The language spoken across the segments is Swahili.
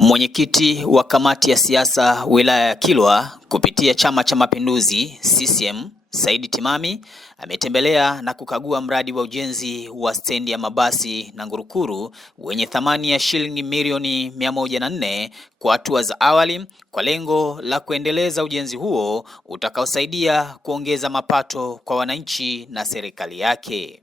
Mwenyekiti wa kamati ya siasa wilaya ya Kilwa kupitia Chama cha Mapinduzi CCM Said Timami ametembelea na kukagua mradi wa ujenzi wa stendi ya mabasi na Ngurukuru wenye thamani ya shilingi milioni 104 kwa hatua za awali kwa lengo la kuendeleza ujenzi huo utakaosaidia kuongeza mapato kwa wananchi na serikali yake.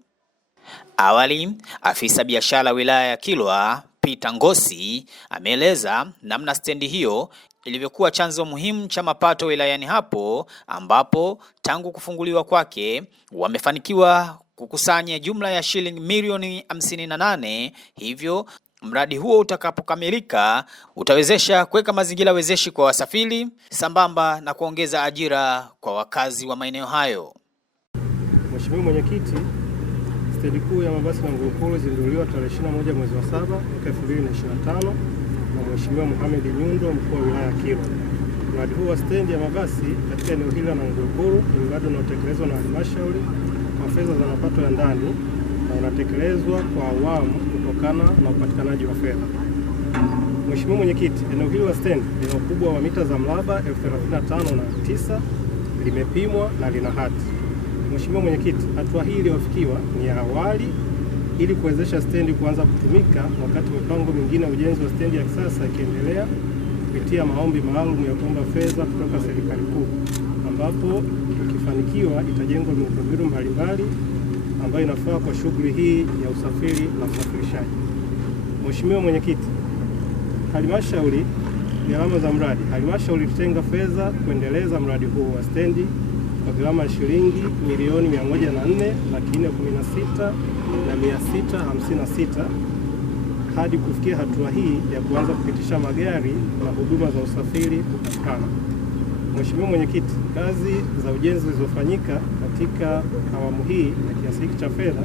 Awali, afisa biashara wilaya ya Kilwa Peter Ngosi ameeleza namna stendi hiyo ilivyokuwa chanzo muhimu cha mapato wilayani hapo, ambapo tangu kufunguliwa kwake wamefanikiwa kukusanya jumla ya shilingi milioni 58. Hivyo mradi huo utakapokamilika utawezesha kuweka mazingira wezeshi kwa wasafiri sambamba na kuongeza ajira kwa wakazi wa maeneo hayo. Mheshimiwa Mwenyekiti, stendi kuu ya mabasi na Ngurukuru zilizinduliwa tarehe 21 mwezi wa 7 mwaka 2025 na Mheshimiwa Mohamed Nyundo, mkuu wa wilaya ya Kilwa. Mradi huu wa stendi ya mabasi katika eneo hili la Ngurukuru ni mradi unaotekelezwa na halmashauri kwa fedha za mapato ya ndani na unatekelezwa kwa awamu kutokana na upatikanaji wa fedha. Mheshimiwa Mwenyekiti, eneo hili la stendi lina ukubwa wa mita za mraba 35,009, limepimwa na lina hati. Mheshimiwa Mwenyekiti, hatua hii iliyofikiwa ni ya awali ili kuwezesha stendi kuanza kutumika wakati mipango mingine ya ujenzi wa stendi ya kisasa ikiendelea kupitia maombi maalum ya kuomba fedha kutoka serikali kuu, ambapo ikifanikiwa itajengwa miundombinu mbalimbali ambayo inafaa kwa shughuli hii ya usafiri na usafirishaji. Mheshimiwa Mwenyekiti, halmashauri gharama za mradi. Halmashauri ilitenga fedha kuendeleza mradi huu wa stendi kwa gharama ya shilingi milioni 104,416,656 hadi kufikia hatua hii ya kuanza kupitisha magari na huduma za usafiri kupatikana. Mheshimiwa Mwenyekiti, kazi za ujenzi zilizofanyika katika awamu hii na kiasi hiki cha fedha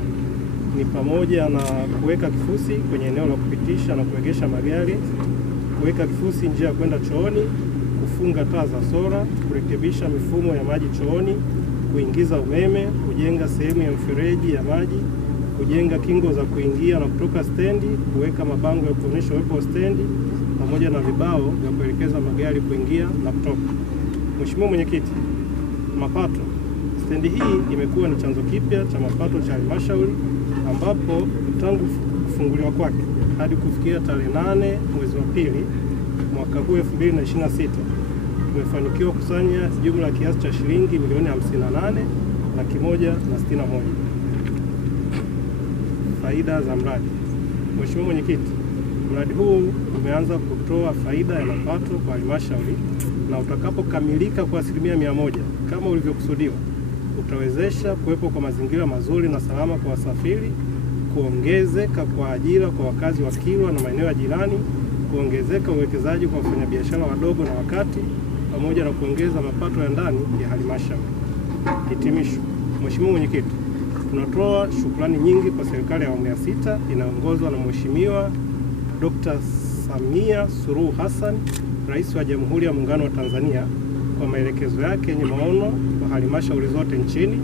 ni pamoja na kuweka kifusi kwenye eneo la kupitisha na kuegesha magari, kuweka kifusi njia ya kwenda chooni, kufunga taa za sora, kurekebisha mifumo ya maji chooni, kuingiza umeme, kujenga sehemu ya mfereji ya maji, kujenga kingo za kuingia na kutoka stendi, kuweka mabango ya kuonyesha uwepo wa stendi pamoja na vibao vya kuelekeza magari kuingia na kutoka. Mheshimiwa Mwenyekiti, mapato. Stendi hii imekuwa ni chanzo kipya cha mapato cha halmashauri, ambapo tangu kufunguliwa kwake hadi kufikia tarehe 8 mwezi wa pili mwaka huu 2026 tumefanikiwa kusanya jumla ya kiasi cha shilingi milioni 58,161. Faida za mradi. Mheshimiwa Mwenyekiti, mradi huu umeanza kutoa faida ya mapato kwa halmashauri na utakapokamilika kwa 100% kama ulivyokusudiwa utawezesha kuwepo kwa mazingira mazuri na salama kwa wasafiri, kuongezeka kwa ajira kwa wakazi wa Kilwa na maeneo ya jirani, kuongezeka uwekezaji kwa wafanyabiashara wadogo na wakati, pamoja na kuongeza mapato ya ndani ya halmashauri. Hitimisho. Mheshimiwa Mwenyekiti, tunatoa shukrani nyingi kwa serikali ya awamu ya 6 inayoongozwa na Mheshimiwa Dr. Samia Suluhu Hassan, Rais wa Jamhuri ya Muungano wa Tanzania, kwa maelekezo yake yenye maono kwa halmashauri zote nchini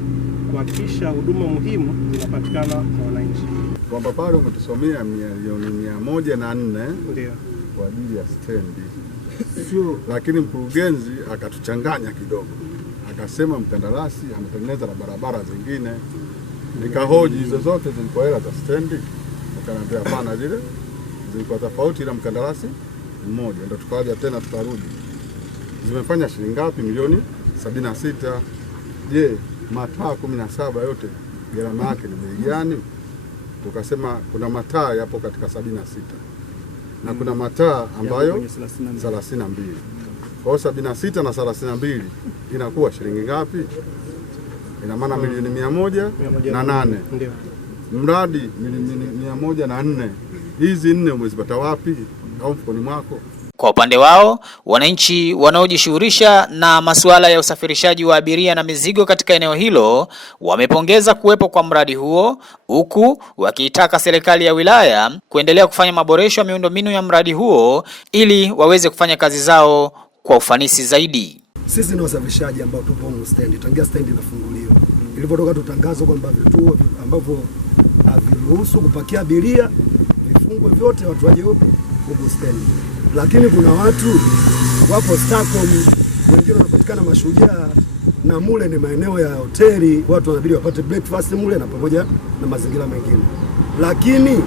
kuhakikisha huduma muhimu zinapatikana kwa wananchi. Kwamba pale umetusomea milioni 104 ndio kwa ajili ya stendi. Lakini mkurugenzi akatuchanganya kidogo. Akasema mkandarasi ametengeneza na barabara zingine. Nikahoji hizo zote zilikuwa hela za stendi. Akaniambia hapana, zile zilikuwa tofauti na mkandarasi mmoja. Ndio tukaja tena tukarudi. Zimefanya shilingi ngapi? Milioni 76. Je, mataa 17 yote gharama yake ni bei gani? Tukasema kuna mataa yapo katika 76 na kuna mataa ambayo 32. Kwa hiyo 76 na 32 inakuwa shilingi ngapi? Ina maana milioni 108. Ndio. Mradi milioni 104. Hizi 4 umezipata wapi? Au mfukoni mwako? Kwa upande wao, wananchi wanaojishughulisha na masuala ya usafirishaji wa abiria na mizigo katika eneo hilo wamepongeza kuwepo kwa mradi huo, huku wakiitaka serikali ya wilaya kuendelea kufanya maboresho ya miundombinu ya mradi huo ili waweze kufanya kazi zao kwa ufanisi zaidi. Sisi ni wasafirishaji ambao tupo huko stendi, tangia stendi inafunguliwa. Ilipotoka tutangazo kwamba vituo ambavyo haviruhusu kupakia abiria vifungwe vyote, watu waje huko stendi. lakini kuna watu wapo Starcom, wengine wanapatikana Mashujaa, na mule ni maeneo ya hoteli, watu wanabidi wapate breakfast mule na pamoja na mazingira mengine. Lakini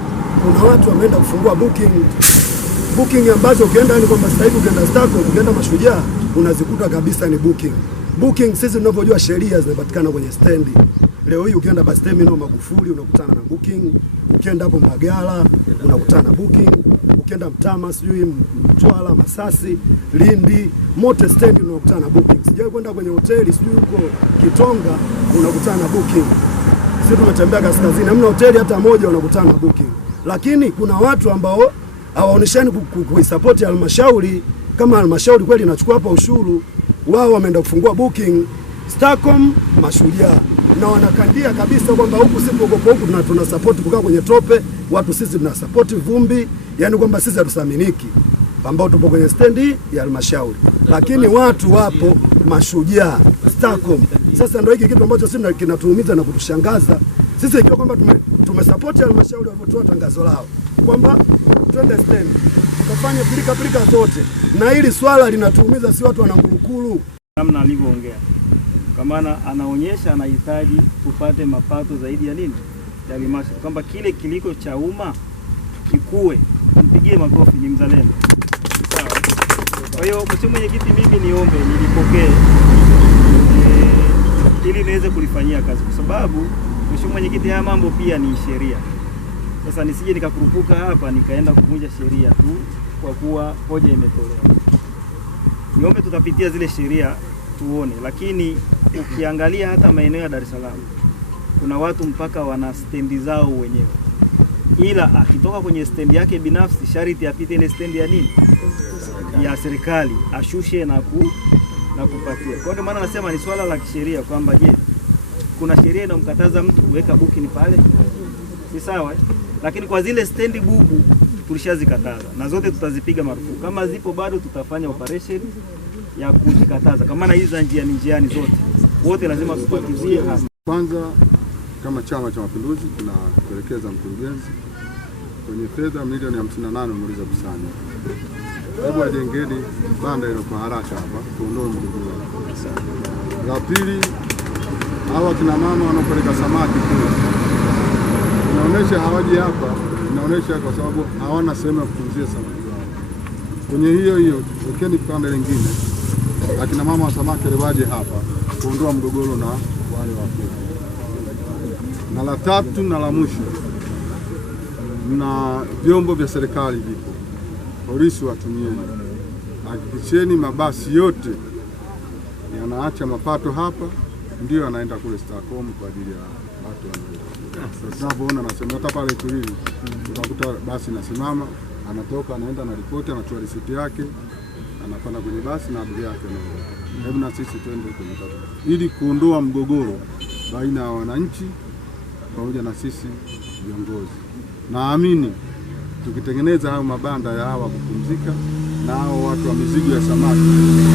kuna watu wameenda kufungua booking ambazo ukienda ni kwamba sasa hivi ukienda Starcom, ukienda Mashujaa unazikuta kabisa ni booking. Sisi tunavyojua sheria zinapatikana kwenye stendi. Leo hii ukienda bus terminal Magufuli unakutana na booking, ukienda hapo Mbagala unakutana na booking, ukienda Mtama sijui Mtwara, Masasi, Lindi, mote stendi unakutana na booking. Sijawahi kwenda kwenye hoteli sijui huko Kitonga unakutana na booking. Sisi tumetembea kaskazini, hamna hoteli hata moja unakutana na booking. Lakini kuna watu ambao hawaoneshani kuisupport halmashauri. Kama halmashauri kweli inachukua hapa ushuru, wao wameenda kufungua booking Starcom Mashujaa, na wanakandia kabisa kwamba huku sisi tuogopa, huku tuna support kukaa kwenye tope, watu sisi tuna support vumbi, yani kwamba sisi hatusaminiki ambao tupo kwenye stendi ya halmashauri, lakini watu wapo Mashujaa Starcom. Sasa ndio hiki kitu ambacho sisi kinatuumiza na kutushangaza sisi, ikiwa kwamba tumesupport halmashauri walipotoa tangazo lao kwamba twende stendi tukafanye pilika zote, na hili swala linatuumiza, si watu wanangurukuru namna alivyoongea, kwa maana anaonyesha anahitaji tupate mapato zaidi ya nini, ya halmashauri, kwamba kile kiliko cha umma kikue. Mpigie makofi, ni mzalendo. Sawa. Kwa hiyo mheshimiwa mwenyekiti, mimi niombe nilipokee ili niweze kulifanyia kazi, kwa sababu mheshimiwa mwenyekiti, haya mambo pia ni sheria. Sasa nisije nikakurupuka hapa nikaenda kuvunja sheria tu kwa kuwa hoja imetolewa. Niombe tutapitia zile sheria tuone, lakini ukiangalia hata maeneo ya Dar es Salaam kuna watu mpaka wana stendi zao wenyewe, ila akitoka kwenye stendi yake binafsi sharti apite ile stendi ya nini, ya serikali, ashushe na kupatia. Kwa ndio maana nasema ni swala la kisheria kwamba je, kuna sheria inamkataza mtu kuweka booking pale? Si sawa. Lakini kwa zile stendi bubu tulishazikataza na zote tutazipiga marufuku. Kama zipo bado tutafanya operation ya kuzikataza. Kama na hizi za njiani zote, wote lazima tupatizie hapa. Kwanza kama Chama cha Mapinduzi tunaelekeza mkurugenzi kwenye fedha milioni 58 mliza kusanya. Hebu ajengeni banda hilo kwa haraka hapa tuondoe mgogoro. La pili, hawa kina mama wanaopeleka samaki kule, inaonesha hawaji hapa, inaonesha kwa sababu hawana sehemu ya kutunzia samaki wao. Kwenye hiyo wekeni pande lingine, akina mama wa samaki waje hapa kuondoa mgogoro na wale wakuu. Na la tatu na la mwisho, na vyombo vya serikali vipo, polisi watumieni, hakikisheni mabasi yote yanaacha mapato hapa, ndio anaenda kule Starcom kwa ajili ya watu wanaoenda. Sasa tunapoona nasema hata pale Tulili utakuta basi nasimama, anatoka anaenda na ripoti, anatoa risiti yake, anapanda kwenye basi na abiria yake anaondoka. Hebu na sisi twende kwenye tatu, ili kuondoa mgogoro baina ya wananchi pamoja na sisi viongozi. Naamini tukitengeneza hayo mabanda ya hawa kupumzika na hao watu wa mizigo ya samaki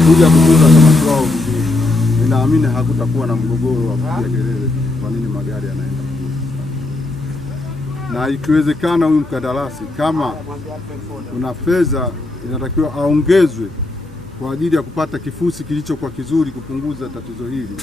kuja kutunza samaki wao vizuri, ninaamini hakutakuwa na mgogoro wa kupiga kelele kwa nini magari yanaenda. Na ikiwezekana huyu mkandarasi kama kuna fedha inatakiwa aongezwe kwa ajili ya kupata kifusi kilichokuwa kizuri kupunguza tatizo hili.